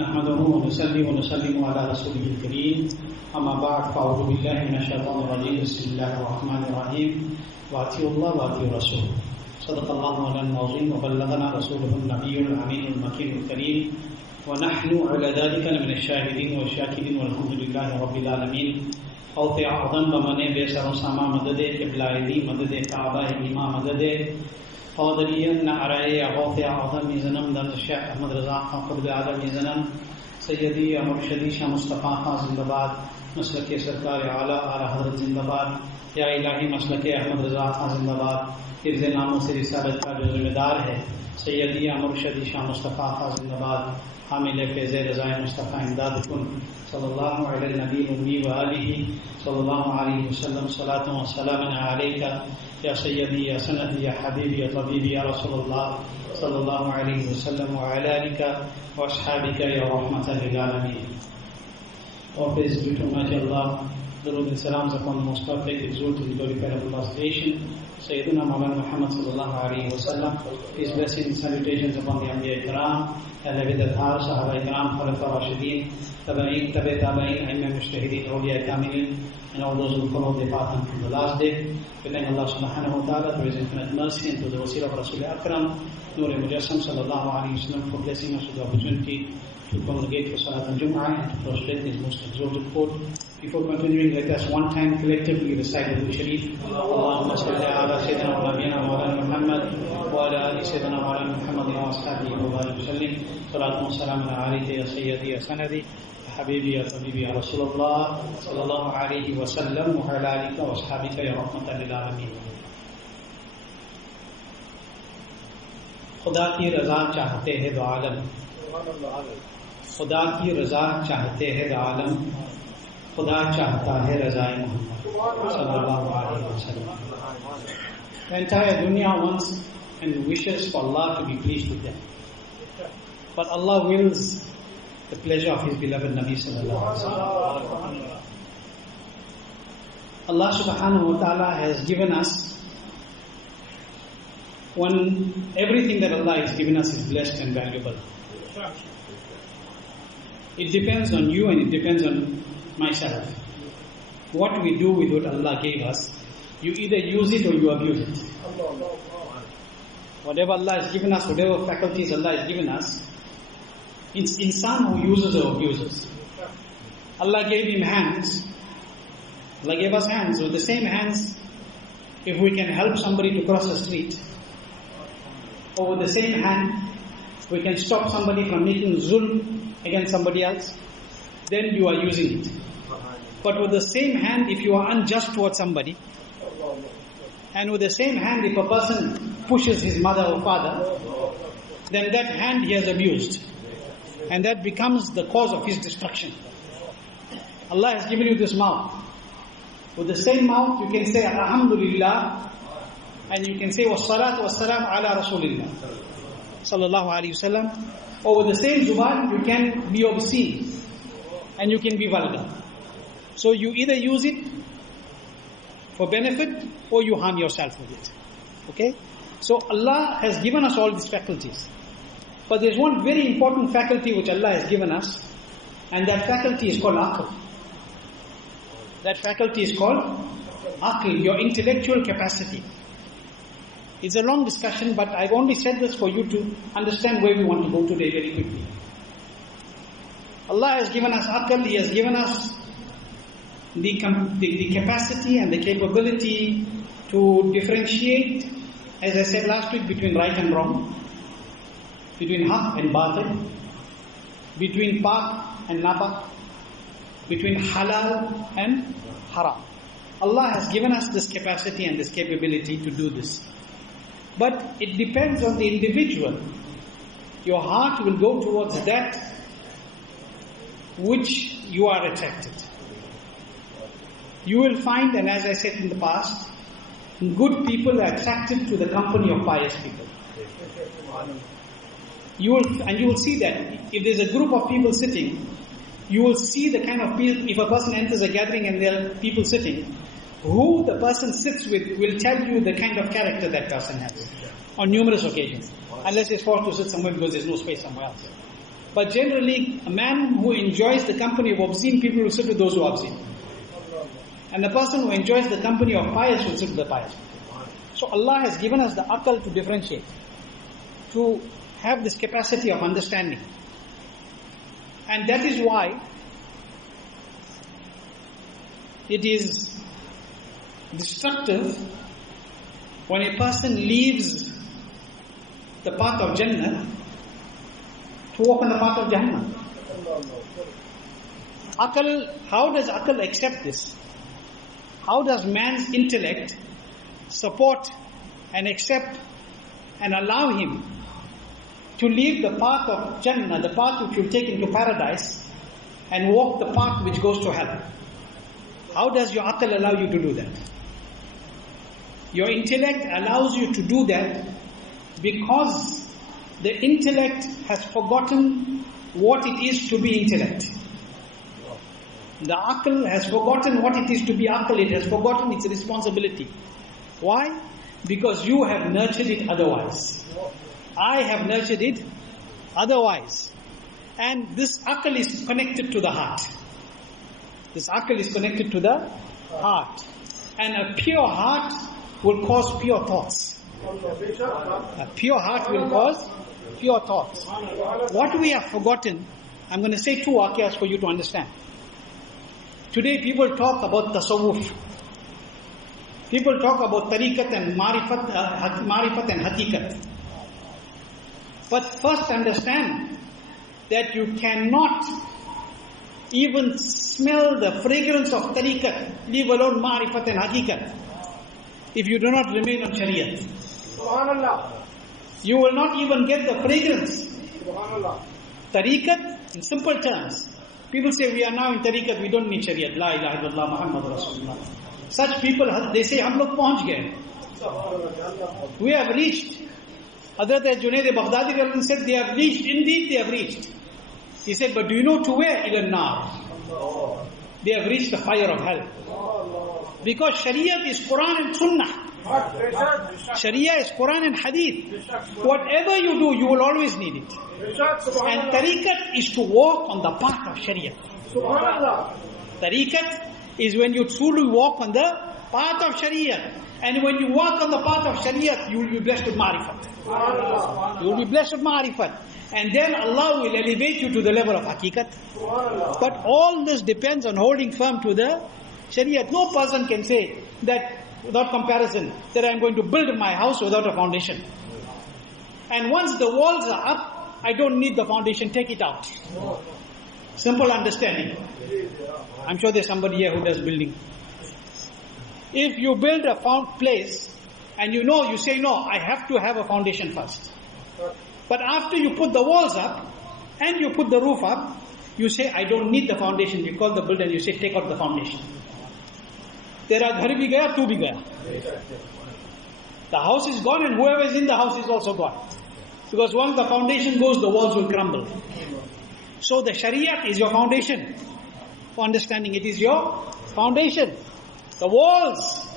नहमदुहु व नुसल्ली व नुसल्लिमु अला रसूलिहिल करीम अम्मा बाद फ़अऊज़ु बिल्लाहि मिनश शैतानिर रजीम बिस्मिल्लाहिर रहमानिर रहीम व अतिउल्लाह व अतिउर रसूल सदक़ल्लाहु मौलाना अज़ीम व बल्लगना रसूलुहुन नबियुल अमीनुल मकीनुल करीम व नहनु अला ज़ालिका लमिनश शाहिदीन व शाकिरीन वल्हम्दुलिल्लाहि रब्बिल आलमीन। औते आज़म बमने बेसरों सामा मददे क़िबला-ए-दी मददे काबा-ए ईमा मददे क़ादरियन नाराए औते आज़म ज़नम दर शेख अहमद रज़ा खां क़ुतब आलम ज़नम सैयदी मुर्शदी शाह मुस्तफ़ा खां ज़िंदाबाद मसलक सरकार आला आला हज़रत ज़िंदाबाद या इलाही मसलक अहमद रज़ा खां ज़िंदाबाद। हिफ़्ज़ नामों से रिसालत का जो ज़िम्मेदार है सैयदी मुर्शदी शाह मुस्तफ़ा खां ज़िंदाबाद हामिल फ़ैज़ रज़ाए मुस्तफ़ा इमदाद कुन सल्लल्लाहु अलैहि नबी उम्मी व आलिही सल्लल्लाहु अलैहि वसल्लम सलातुन व सलामुन अलैका या सय्यदी या सनदी या हबीबी या तबीबी या रसूलुल्लाह सल्लल्लाहु अलैहि वसल्लम व अला आलिका व अस्हाबिका या रहमतल लिल आलमीन। All praise be to Almighty Allah. Durood and salams upon the most perfect, exalted and glorified of Allah's creation, Sayyidina Mawlana Muhammad sallallahu alaihi wasallam. His blessings and salutations upon the Anbiya Ikram, Al-Abid al-Thar, Sahaba Ikram, Khulafa Rashidin, Tabain, Tabain, Aimam Mujtahideen, Awliya Kamilin, and all those who follow their path until the last day. We thank Allah subhanahu wa ta'ala for His infinite mercy and to the wasila of Rasul Akram, Noori Mujassam sallallahu alaihi wasallam for blessing us with the opportunity to congregate for Salat al-Jummah and to prostrate His most exalted court. Before continuing, let us one time collectively recite the Sharif. Allahumma salli ala Sayyidina wa Nabiyina wa Mawlana Muhammad wa ala ali Sayyidina wa Mawlana Muhammad wa ashabihi wa barik wa sallim. Salatu wa salam ala alayhi ya Sayyidi ya Sanadi ya Habibi ya Tabibi ya Rasulullah sallallahu alayhi wa sallam wa ala alika wa ashabika ya rahmatan lil alamin. खुदा की रज़ा चाहते हैं दो आलम, खुदा की रज़ा चाहते हैं दो आलम, खुदा चाहता है रज़ाए मोहम्मद सल्लल्लाहु अलैहि वसल्लम। The entire dunya wants and wishes for Allah to be pleased with them, but Allah wills the pleasure of His beloved Nabi sallallahu alaihi wasallam. Allah subhanahu wa ta'ala has given us, when everything that Allah has given us is blessed and valuable. It depends on you and it depends on myself. What we do with what Allah gave us, you either use it or you abuse it. Whatever Allah has given us, whatever faculties Allah has given us, it's insan who uses or abuses. Allah gave him hands. Allah gave us hands. With the same hands, if we can help somebody to cross the street, or with the same hand, we can stop somebody from making zulm against somebody else, then you are using it. But with the same hand, if you are unjust towards somebody, and with the same hand, if a person pushes his mother or father, then that hand he has abused. And that becomes the cause of his destruction. Allah has given you this mouth. With the same mouth, you can say Alhamdulillah, and you can say Wassalatu wassalam ala Rasulillah sallallahu alayhi wasallam. Or with the same zuban, you can be obscene, and you can be vulgar. So you either use it for benefit, or you harm yourself with it. Okay? So Allah has given us all these faculties. But there's one very important faculty which Allah has given us, and that faculty is called aql. That faculty is called aql, your intellectual capacity. It's a long discussion, but I've only said this for you to understand where we want to go today very quickly. Allah has given us aql, He has given us the capacity and the capability to differentiate, as I said last week, between right and wrong, between haq and batil, between pak and napak, between halal and haram. Allah has given us this capacity and this capability to do this. But it depends on the individual. Your heart will go towards that which you are attracted. You will find, and as I said in the past, good people are attracted to the company of pious people. You will see that if there's a group of people sitting, you will see the kind of people. If a person enters a gathering and there are people sitting, who the person sits with will tell you the kind of character that person has on numerous occasions, unless he's forced to sit somewhere because there's no space somewhere else. But generally, a man who enjoys the company of obscene people will sit with those who are obscene. And the person who enjoys the company of pious will sit with the pious. So Allah has given us the aql to differentiate, to have this capacity of understanding. And that is why it is destructive when a person leaves the path of Jannah to walk on the path of Jahannam. Aql, how does aql accept this? How does man's intellect support and accept and allow him to leave the path of Jannah, the path which will take him to paradise, and walk the path which goes to hell? How does your aql allow you to do that? Your intellect allows you to do that because the intellect has forgotten what it is to be intellect. The aql has forgotten what it is to be aql. It has forgotten its responsibility. Why? Because you have nurtured it otherwise. I have nurtured it otherwise. And this aql is connected to the heart. This aql is connected to the heart. And a pure heart will cause pure thoughts. A pure heart will cause pure thoughts. What we have forgotten, I'm going to say two waqiyas for you to understand. Today people talk about tasawwuf. People talk about tariqat and marifat and haqiqat. But first understand that you cannot even smell the fragrance of tariqat, leave alone marifat and haqiqat, if you do not remain on Shariah. Subhanallah. You will not even get the fragrance. Subhanallah. Tariqat, in simple terms. People say we are now in tariqat, we don't need Shariah. La ilaha illallah Muhammad Rasulullah. Such people, they say, hum log pahunch gaye. We have reached. Hazrat Junaid Baghdadi said, they have reached. Indeed, they have reached. He said, but do you know to where? Ila nar. They have reached the fire of hell. Because Shariah is Quran and Sunnah. Sharia is Quran and Hadith. Whatever you do, you will always need it. And tariqat is to walk on the path of Sharia. Tariqat is when you truly walk on the path of Sharia. And when you walk on the path of Sharia, you will be blessed with marifat. You will be blessed with marifat. And then Allah will elevate you to the level of haqiqat. But all this depends on holding firm to the Sharia. No person can say that, without comparison, that I am going to build my house without a foundation. And once the walls are up, I don't need the foundation, take it out. Simple understanding. I'm sure there's somebody here who does building. If you build a place, and you say, no, I have to have a foundation first. But after you put the walls up, and you put the roof up, you say, I don't need the foundation. You call the builder and you say, take out the foundation. Tera ghar bhi gaya, tu bhi gaya. The house is gone and whoever is in the house is also gone. Because once the foundation goes, the walls will crumble. So the Shariah is your foundation. For understanding, it is your foundation. The walls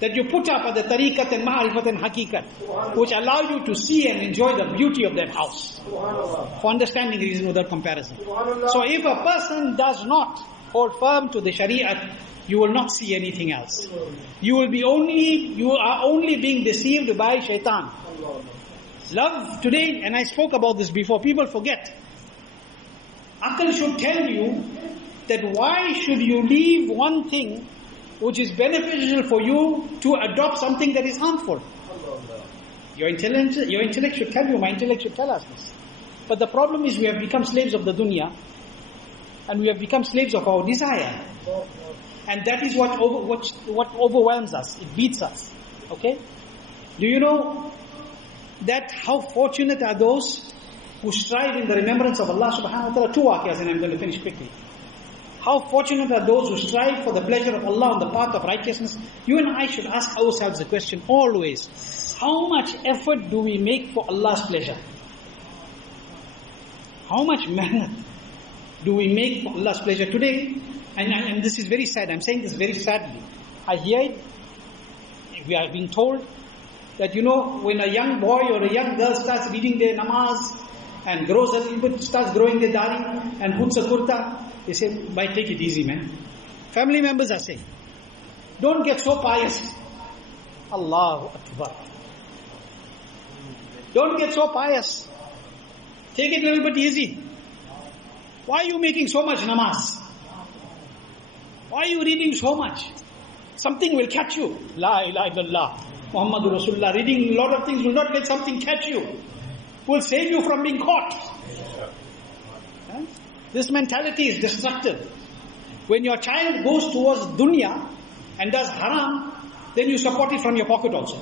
that you put up are the tariqat and ma'rifat and haqiqat, which allow you to see and enjoy the beauty of that house. For understanding reason without comparison. So if a person does not hold firm to the Shariah, you will not see anything else. You are only being deceived by shaitan. Love today, and I spoke about this before, people forget. Aql should tell you that why should you leave one thing which is beneficial for you to adopt something that is harmful. Your intellect should tell you, my intellect should tell us this. But the problem is we have become slaves of the dunya, and we have become slaves of our desire. And that is what overwhelms us, it beats us. Okay? Do you know that how fortunate are those who strive in the remembrance of Allah subhanahu wa ta'ala? Two waqiyas, and I'm going to finish quickly. How fortunate are those who strive for the pleasure of Allah on the path of righteousness? You and I should ask ourselves the question always, how much effort do we make for Allah's pleasure? How much mehnat do we make for Allah's pleasure today? And this is very sad, I'm saying this very sadly. I hear it, we are being told that when a young boy or a young girl starts reading their namaz, and grows a little bit, starts growing their dari and puts a kurta, they say, "Bhai, take it easy, man." Family members are saying, "Don't get so pious." Allahu Akbar. Don't get so pious. Take it a little bit easy. Why are you making so much namaz? Why are you reading so much? Something will catch you. La ilaha illallah, Muhammadur Rasulullah. Reading a lot of things will not let something catch you. Will save you from being caught. This mentality is destructive. When your child goes towards dunya and does haram, then you support it from your pocket also.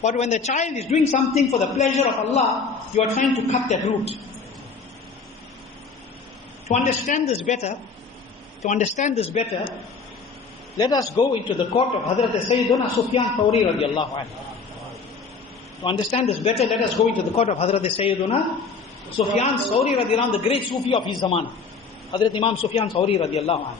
But when the child is doing something for the pleasure of Allah, you are trying to cut that route. To understand this better, let us go into the court of HAZRAT Sayyiduna Sufyan Thawri radiallahu anhu. To understand this better, let us go into the court of HAZRAT Sayyiduna Sufyan Thawri radiallahu anhu, the great Sufi of his zaman. HAZRAT Imam Sufyan Thawri radiallahu anhu.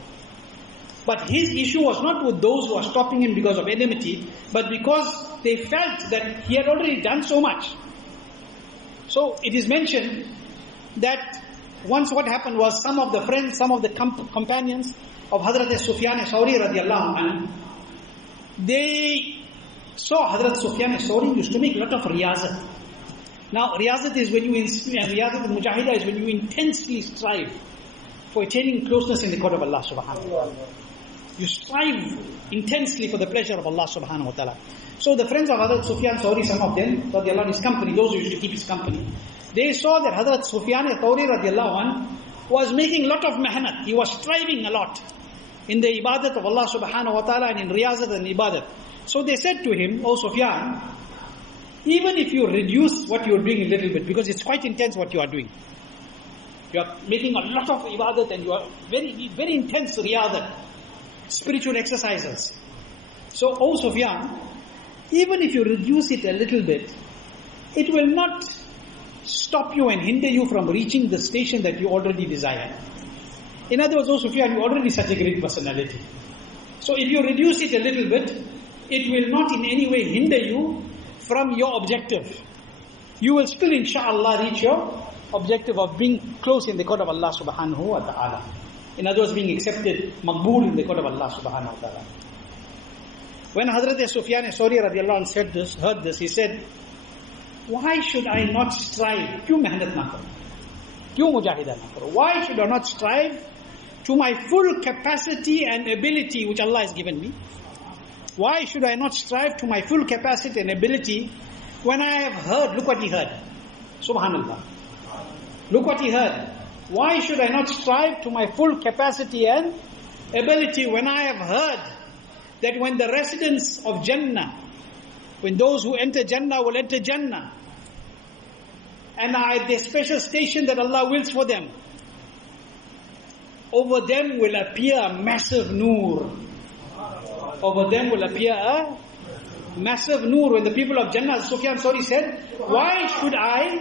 But his issue was not with those who are stopping him because of enmity, but because they felt that he had already done so much. So it is mentioned that once what happened was some of the friends, some of the companions of Hazrat Sufyan Thawri radiallahu anhu, they saw Hazrat Sufyan Thawri used to make a lot of riyazat. Now riyazat is when you, riyazat al-mujahidah is when you intensely strive for attaining closeness in the court of Allah subhanahu wa ta'ala. You strive intensely for the pleasure of Allah subhanahu wa ta'ala. So the friends of Hazrat Sufyan Thawri, some of them, radiallahu anhu, his company, those who used to keep his company, they saw that Hazrat Sufyan Thawri radiallahu anhu was making a lot of mehnat. He was striving a lot in the ibadat of Allah subhanahu wa ta'ala and in riyazat and ibadat. So they said to him, "Oh Sufyan, even if you reduce what you are doing a little bit, because it's quite intense what you are doing. You are making a lot of ibadat and you are very, very intense riyazat, spiritual exercises. So, oh Sufyan, even if you reduce it a little bit, it will not stop you and hinder you from reaching the station that you already desire." In other words, oh Sufyan, you are already such a great personality. So if you reduce it a little bit, it will not in any way hinder you from your objective. You will still inshallah reach your objective of being close in the court of Allah subhanahu wa ta'ala. In other words, being accepted, maqbool in the court of Allah subhanahu wa ta'ala. When Hazrat Sufyan Thawri radiallahu anhu heard this, he said, "Why should I not strive? Kyun mehnat na karo? Kyun mujahidah na karo? Why should I not strive to my full capacity and ability which Allah has given me? Why should I not strive to my full capacity and ability when I have heard?" Look what he heard. Subhanallah. Look what he heard. Why should I not strive to my full capacity and ability when I have heard that when the residents of Jannah, when those who enter Jannah will enter Jannah, and are at the special station that Allah wills for them, over them will appear a massive noor. Over them will appear a massive noor. When the people of Jannah, Sufyan Thawri said, "Why should I?"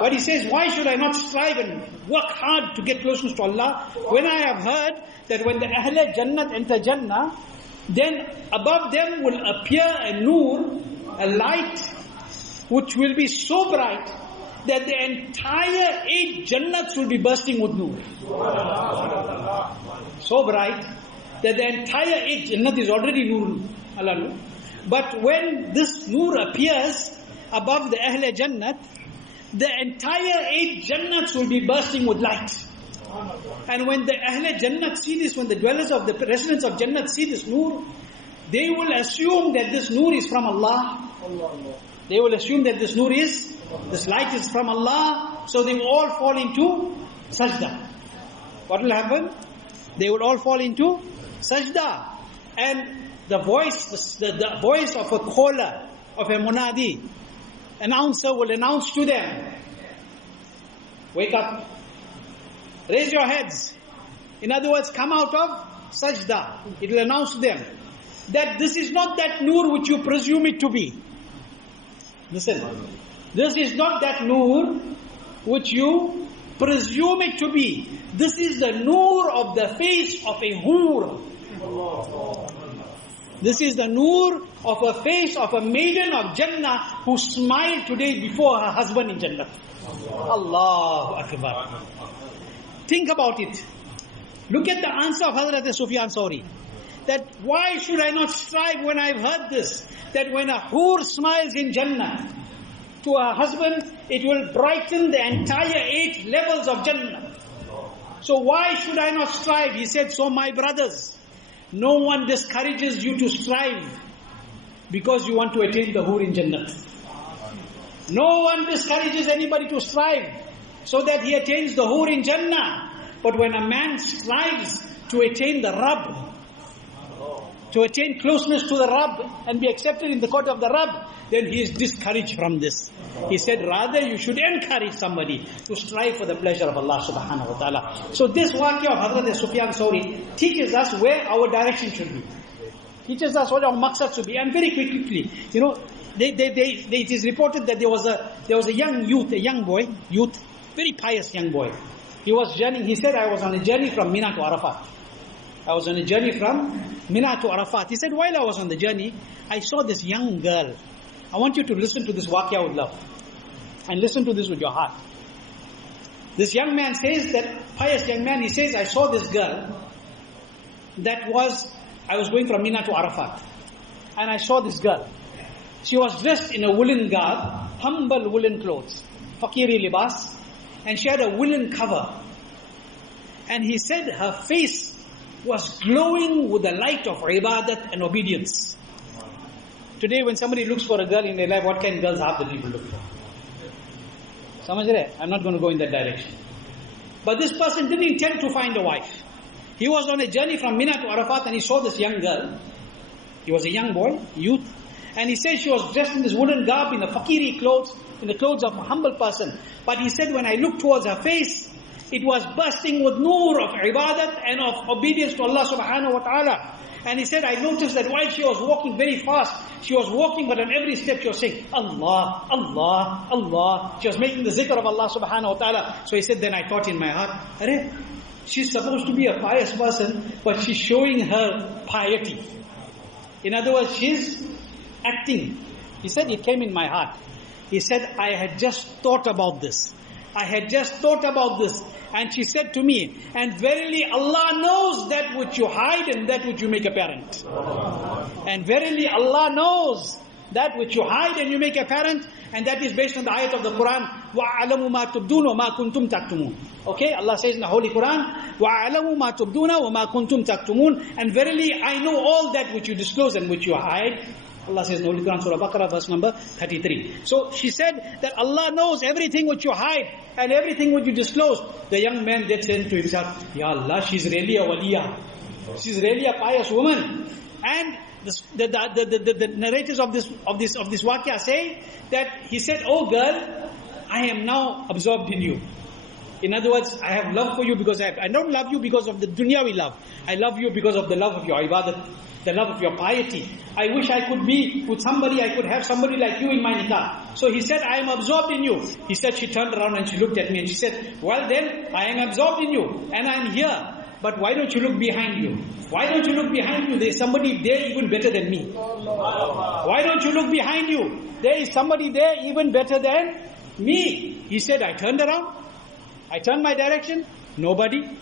What he says, "Why should I not strive and work hard to get closeness to Allah when I have heard that when the Ahle Jannat enter Jannah, then above them will appear a noor, a light, which will be so bright that the entire 8 Jannats will be bursting with noor." So bright that the entire 8 Jannat is already noor, Allah knows. But when this noor appears above the Ahle Jannat, the entire 8 Jannats will be bursting with light. And when the Ahle Jannat see this, when the dwellers of the residents of Jannat see this noor, they will assume that this noor is from Allah. They will assume that this noor is, this light is from Allah. So they will all fall into sajda. What will happen? They will all fall into sajda. And the voice, the voice of a caller, of a munadi, announcer will announce to them, "Wake up, raise your heads." In other words, come out of sajda. It will announce to them that this is not that noor which you presume it to be. Listen, this is not that noor which you presume it to be. This is the noor of the face of a hoor. This is the noor of a face of a maiden of Jannah who smiled today before her husband in Jannah. Allahu Akbar. Think about it. Look at the answer of Hazrat Sufyan Thawri. That why should I not strive when I've heard this? That when a hoor smiles in Jannah to her husband, it will brighten the entire 8 levels of Jannah. So why should I not strive? He said, so my brothers, no one discourages you to strive because you want to attain the hoor in Jannah. No one discourages anybody to strive so that he attains the hoor in Jannah. But when a man strives to attain the Rabb, to attain closeness to the Rabb and be accepted in the court of the Rabb, then he is discouraged from this. He said, rather you should encourage somebody to strive for the pleasure of Allah subhanahu wa ta'ala. So this waqia of Hazrat Sufyan Thawri teaches us where our direction should be. Teaches us what our maqsad should be. And very quickly, it is reported that there was a young youth, a young boy, very pious young boy. He was journeying, he said, I was on a journey from Mina to Arafat. I was on a journey from Mina to Arafat. He said, while I was on the journey, I saw this young girl. I want you to listen to this waqia with love. And listen to this with your heart. This young man says, that pious young man, he says, I saw this girl I was going from Mina to Arafat. And I saw this girl. She was dressed in a woolen garb, humble woolen clothes, fakiri libas, and she had a woolen cover. And he said her face was glowing with the light of ibadat and obedience. Today when somebody looks for a girl in their life, what kind of girls half the people look for? Samajh rahe? I'm not going to go in that direction. But this person didn't intend to find a wife. He was on a journey from Mina to Arafat and he saw this young girl. He was a young boy, youth. And he said she was dressed in this woolen garb, in the fakiri clothes, in the clothes of a humble person. But he said when I looked towards her face, it was bursting with noor of ibadat and of obedience to Allah subhanahu wa ta'ala. And he said, I noticed that while she was walking very fast, she was walking, but on every step she was saying, Allah, Allah, Allah. She was making the zikr of Allah subhanahu wa ta'ala. So he said, then I thought in my heart, Arey, she's supposed to be a pious person, but she's showing her piety. In other words, she's acting. He said, it came in my heart. He said, I had just thought about this. I had just thought about this. And she said to me, and verily Allah knows that which you hide and that which you make apparent. And verily Allah knows that which you hide and you make apparent. And that is based on the ayat of the Quran, وَأَعْلَمُ مَا تُبْدُونَ وَمَا كُنْتُمْ تَكْتُمُونَ. Okay, Allah says in the Holy Quran, وَأَعْلَمُ مَا تُبْدُونَ وَمَا كُنْتُمْ تَكْتُمُونَ. And verily I know all that which you disclose and which you hide. Allah says in the Holy Quran, Surah Baqarah, verse number 33. So she said that Allah knows everything which you hide and everything which you disclose. The young man then said to himself, Ya Allah, she's really a waliya. She's really a pious woman. And the narrators of this waqia say that he said, oh girl, I am now absorbed in you. In other words, I have love for you because I don't love you because of the dunyawi love. I love you because of the love of your ibadat, the love of your piety. I wish I could be with somebody, I could have somebody like you in my nikah. So he said, I am absorbed in you. He said, she turned around and she looked at me and she said, well then, I am absorbed in you and I am here. But why don't you look behind you? Why don't you look behind you? There is somebody there even better than me. Why don't you look behind you? There is somebody there even better than me. He said, I turned around. I turned my direction. Nobody.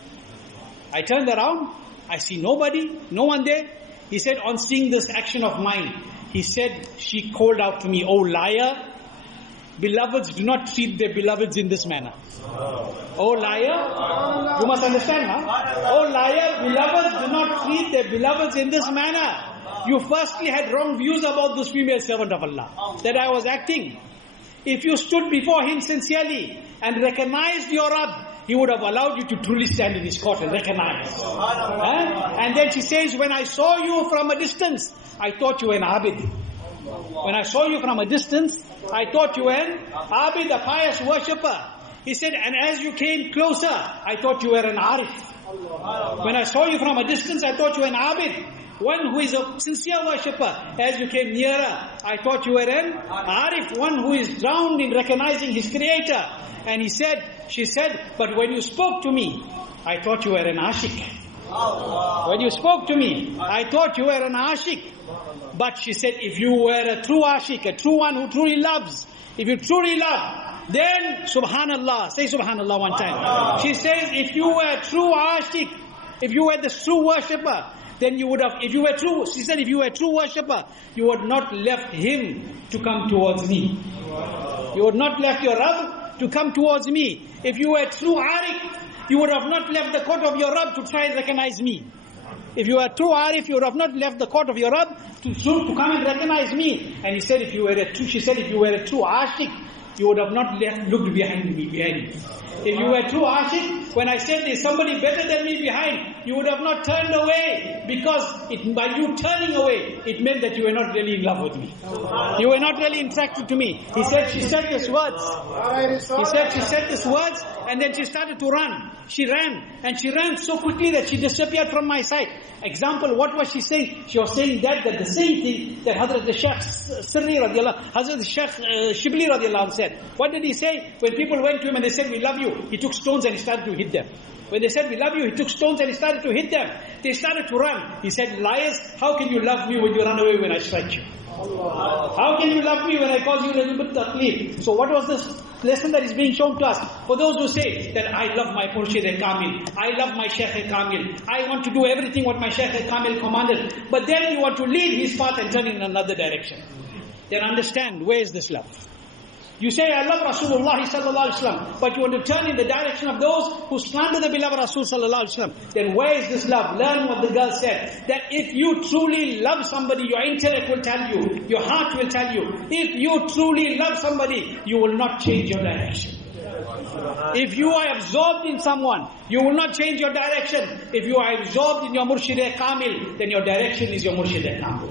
I turned around. I see nobody. No one there. He said, on seeing this action of mine, he said, she called out to me, oh liar, beloveds do not treat their beloveds in this manner. Oh liar, you must understand, huh? Oh liar, beloveds do not treat their beloveds in this manner. You firstly had wrong views about this female servant of Allah, that I was acting. If you stood before him sincerely and recognized your Rabb, he would have allowed you to truly stand in his court and recognize. And then she says, when I saw you from a distance, I thought you were an Abid. When I saw you from a distance, I thought you were an Abid, a pious worshipper. He said, and as you came closer, I thought you were an Arif. When I saw you from a distance, I thought you were an Abid, one who is a sincere worshipper. As you came nearer, I thought you were an Arif, one who is drowned in recognizing his Creator. And she said, but when you spoke to me, I thought you were an Ashik. When you spoke to me, I thought you were an ashik. But she said, if you were a true ashik, a true one who truly loves, if you truly love, then subhanallah, say subhanallah one time. She says, if you were a true ashik, if you were the true worshipper, then you would have, if you were true, she said, if you were a true worshipper, you would not left him to come towards me. You would not left your Rabb to come towards me. If you were a true arif, you would have not left the court of your Rabb to try and recognize me. If you were a true arif, you would have not left the court of your Rabb to come and recognize me. And he said, if you were a true, she said, if you were a true ashik, you would have not looked behind me, behind you. If you were true ashik, when I said there's somebody better than me behind, you would have not turned away, because by you turning away, it meant that you were not really in love with me. You were not really attracted to me. He said, she said these words. He said, she said these words, and then she started to run. She ran, and she ran so quickly that she disappeared from my sight. Example, what was she saying? She was saying that the same thing that Hazrat Shaykh Sirri radiallahu, Hazrat Shaykh Shibli radiallahu said. What did he say? When people went to him and they said, we love you, he took stones and he started to hit them. When they said, we love you, he took stones and he started to hit them. They started to run. He said, liars, how can you love me when you run away when I strike you? How can you love me when I cause you a little bit taqleef? So what was this lesson that is being shown to us? For those who say that I love my Murshid Kamil, I love my Shaykh Kamil, I want to do everything what my Shaykh Kamil commanded, but then you want to leave his path and turn in another direction. Then understand, where is this love? You say, I love Rasulullah sallallahu alaihi wasallam, but you want to turn in the direction of those who slander the beloved Rasul sallallahu alaihi wasallam. Then where is this love? Learn what the girl said. That if you truly love somebody, your intellect will tell you, your heart will tell you. If you truly love somebody, you will not change your direction. If you are absorbed in someone, you will not change your direction. If you are absorbed in your Murshid Kamil, then your direction is your Murshid Kamil.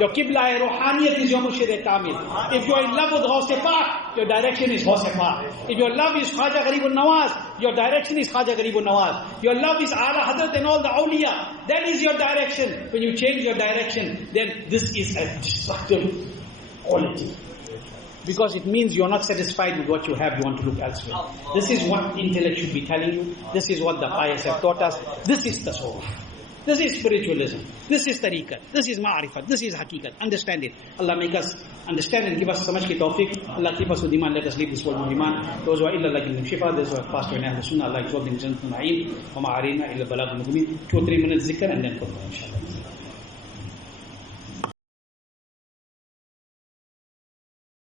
Your Qibla Ruhaniyat is your Murshid Kamil. If you are in love with Ghaus Pak, your direction is Ghaus Pak. If your love is Khaja Garibun Nawaz, your direction is Khaja Garibun Nawaz. Your love is Ala Hazrat and all the awliya, that is your direction. When you change your direction, then this is a destructive quality. Because it means you are not satisfied with what you have, you want to look elsewhere. This is what intellect should be telling you. This is what the pious have taught us. This is tasawwuf. This is spiritualism. This is tariqat. This is ma'rifat. This is haqiqat. Understand it. Allah make us understand and give us so much tawfiq. Allah keep us with iman. Let us leave this world with iman. Those who are illa give them shifa. Those who are passed away in Ahl Sunnah, Allah exalt them in Jannat al-Na'im. Wa ma'arina illa balagh al-mubin. 2 or 3 minutes zikr and then put inshallah.